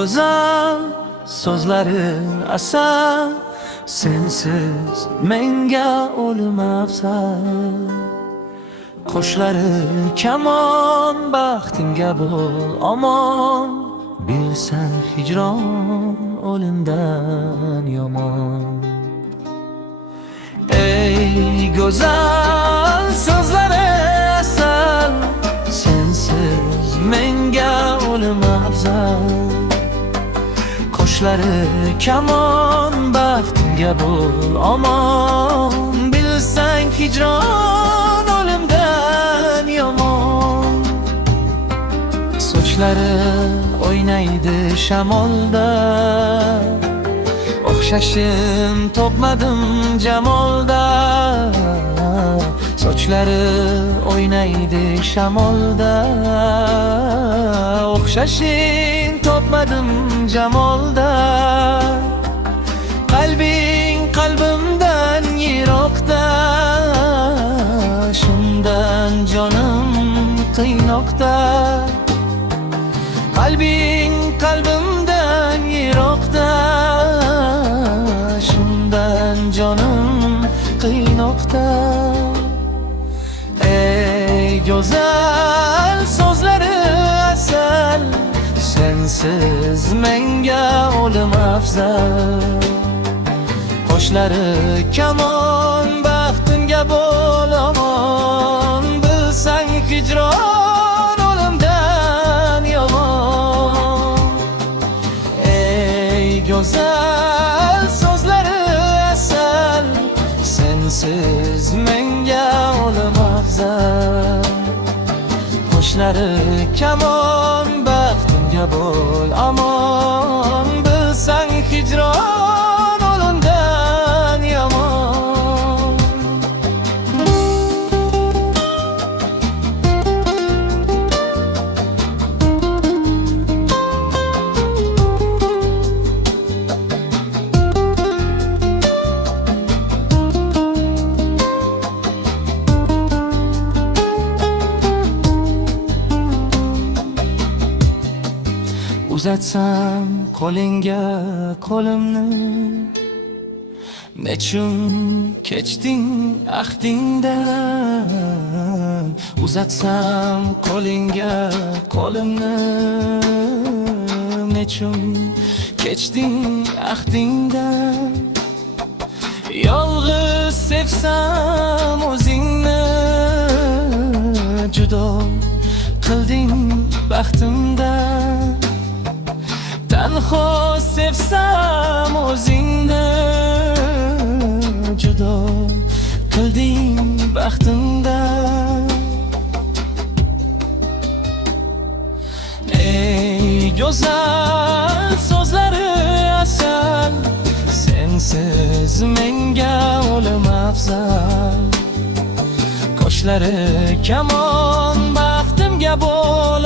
go'zal so'zlari asal, sensiz menga o'lim afzal. Qoshlari kamon, baxtingga bo'l omon, bilsan hijron o'limdan yomon. Ey go'zal so'zlari asal, sensiz menga o'lim afzal. Qoshlari kamon, baxtingga bo'l omon, bilsang hijron o'limdan yomon. Sochlari o'ynaydi shamolda, o'xshashim topmadim jamolda. Sochlari o'ynaydi shamolda, o'xshashim topmadim jamolda. Qalbing qalbimdan yiroqda, shundan jonim qiynoqda. Qalbing qalbimdan yiroqda, shundan jonim qiynoqda. Ey go'zal so'zlari asal, sensiz menga o'lim afzal. Qoshlari kamon, baxtimga bo'l omon, bilsang hijron o'limdan yomon. Ey go'zal so'zlari asal, sensiz menga o'lim afzal. Qoshlari kamon, baxtimga bo'l omon, bilsang hijron o'limdan yomon. Uzatsam qo'lingga qo'limni, nechun kechding ahdingdan. Uzatsam qo'lingga qo'limni, nechun kechding ahdingdan. Yolg'iz sevsam o'zingni, judo qilding baxtimdan. Tanho sevsam o'zingni, judo qilding baxtimdan. Ey go'zal so'zlari asal, sensiz menga o'lim afzal. Qoshlari kamon, baxtimga bo'l